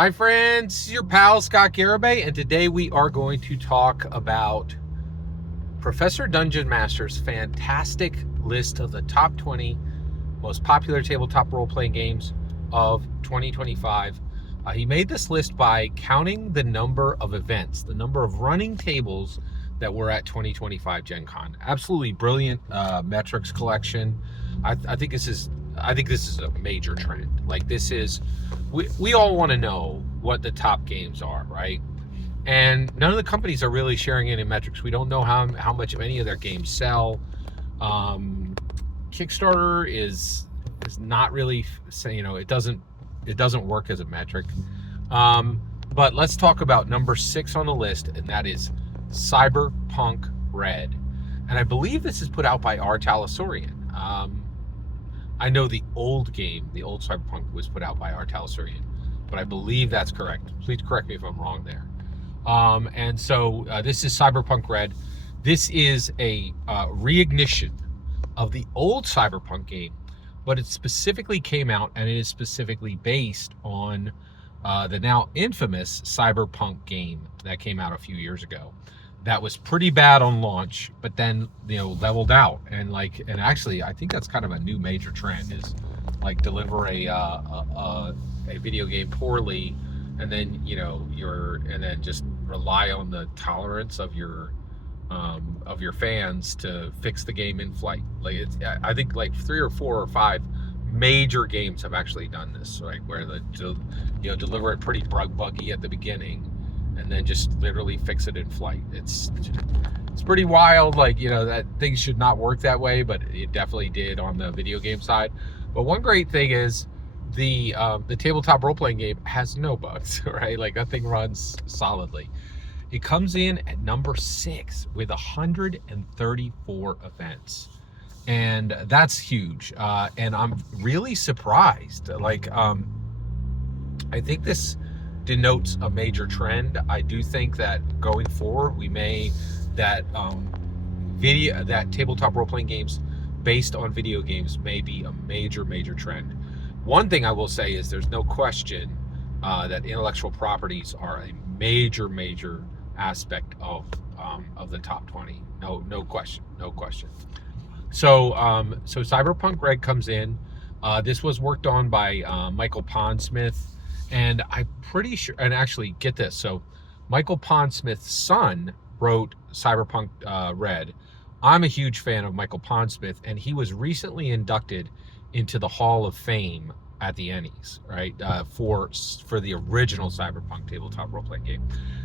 Hi friends, your pal Scott Garibay, and today we are going to talk about Professor Dungeon Master's fantastic list of the top 20 most popular tabletop role-playing games of 2025. He made this list by counting the number of events, the number of running tables that were at 2025 Gen Con. Absolutely brilliant metrics collection. I think this is a major trend. Like this is, we all want to know what the top games are, right? And none of the companies are really sharing any metrics. We don't know how much of any of their games sell. Kickstarter is not really, it doesn't work as a metric. But let's talk about number 6 on the list, and that is Cyberpunk Red. And I believe this is put out by our Talisorian. I know the old game, the old Cyberpunk, was put out by our Talisorian, but I believe that's correct. Please correct me if I'm wrong there. And so this is Cyberpunk Red. This is a reignition of the old Cyberpunk game, but it specifically came out, and it is specifically based on the now infamous Cyberpunk game that came out a few years ago. That was pretty bad on launch, but then leveled out, and actually I think that's kind of a new major trend, is like deliver a video game poorly, and then and then just rely on the tolerance of your fans to fix the game in flight. I think like 3 or 4 or 5 major games have actually done this, right? Where deliver it pretty buggy at the beginning, and then just literally fix it in flight. It's pretty wild. That things should not work that way, but it definitely did on the video game side. But one great thing is the tabletop role-playing game has no bugs, right? Like that thing runs solidly. It comes in at number 6 with 134 events. And that's huge. And I'm really surprised. I think this denotes a major trend. I do think that going forward, that tabletop role-playing games based on video games may be a major trend. One thing I will say is there's no question that intellectual properties are a major aspect of the top 20. No question. So Cyberpunk Red comes in. This was worked on by Michael Pondsmith, and I'm pretty sure, and actually get this, so Michael Pondsmith's son wrote Cyberpunk Red. I'm a huge fan of Michael Pondsmith, and he was recently inducted into the Hall of Fame at the Ennies, right? For the original Cyberpunk tabletop role-playing game.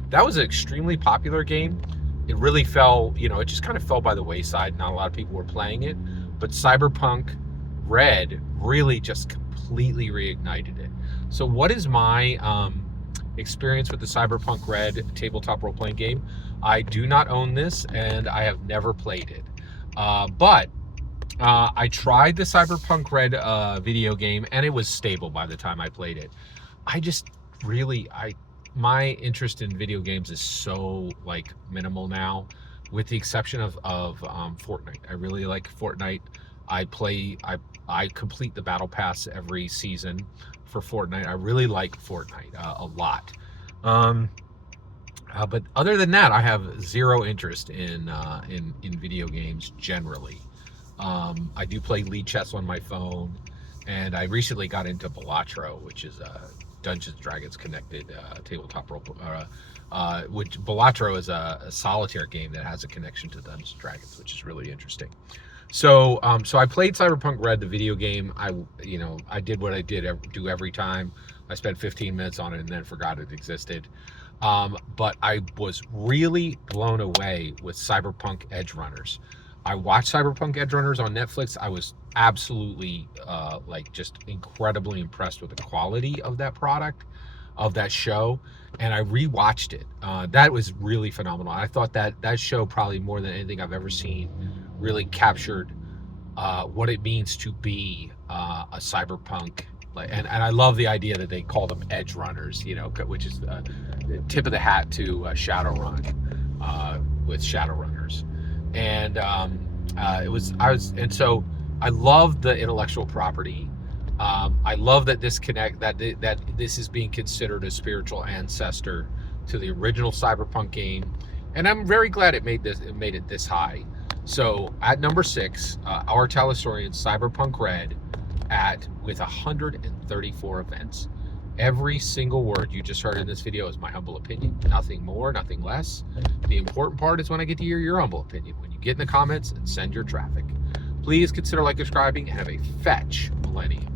That was an extremely popular game. It really fell, it just kind of fell by the wayside. Not a lot of people were playing it, but Cyberpunk Red really just completely reignited it. So what is my experience with the Cyberpunk Red tabletop role-playing game? I do not own this, and I have never played it. But I tried the Cyberpunk Red video game, and it was stable by the time I played it. My interest in video games is so minimal now, with the exception of Fortnite. I really like Fortnite. I complete the battle pass every season for Fortnite. I really like Fortnite a lot. But other than that, I have zero interest in video games generally. I do play lead chess on my phone, and I recently got into Balatro, which is Dungeons & Dragons connected tabletop role. Which Balatro is a solitaire game that has a connection to Dungeons & Dragons, which is really interesting. So I played Cyberpunk Red, the video game. I did what I do every time. I spent 15 minutes on it and then forgot it existed. But I was really blown away with Cyberpunk Edge Runners. I watched Cyberpunk Edgerunners on Netflix. I was absolutely just incredibly impressed with the quality of that product, of that show, and I rewatched it. That was really phenomenal. I thought that show, probably more than anything I've ever seen, really captured what it means to be a cyberpunk. And I love the idea that they call them edge runners, which is the tip of the hat to Shadowrun with Shadowrunners. And so I loved the intellectual property I love that that this is being considered a spiritual ancestor to the original Cyberpunk game, and I'm very glad it made it this high. So at number 6, our Talisorian Cyberpunk Red with 134 events. Every single word you just heard in this video is my humble opinion. Nothing more, nothing less. The important part is when I get to hear your humble opinion. When you get in the comments and send your traffic. Please consider subscribing, and have a fetch millennium.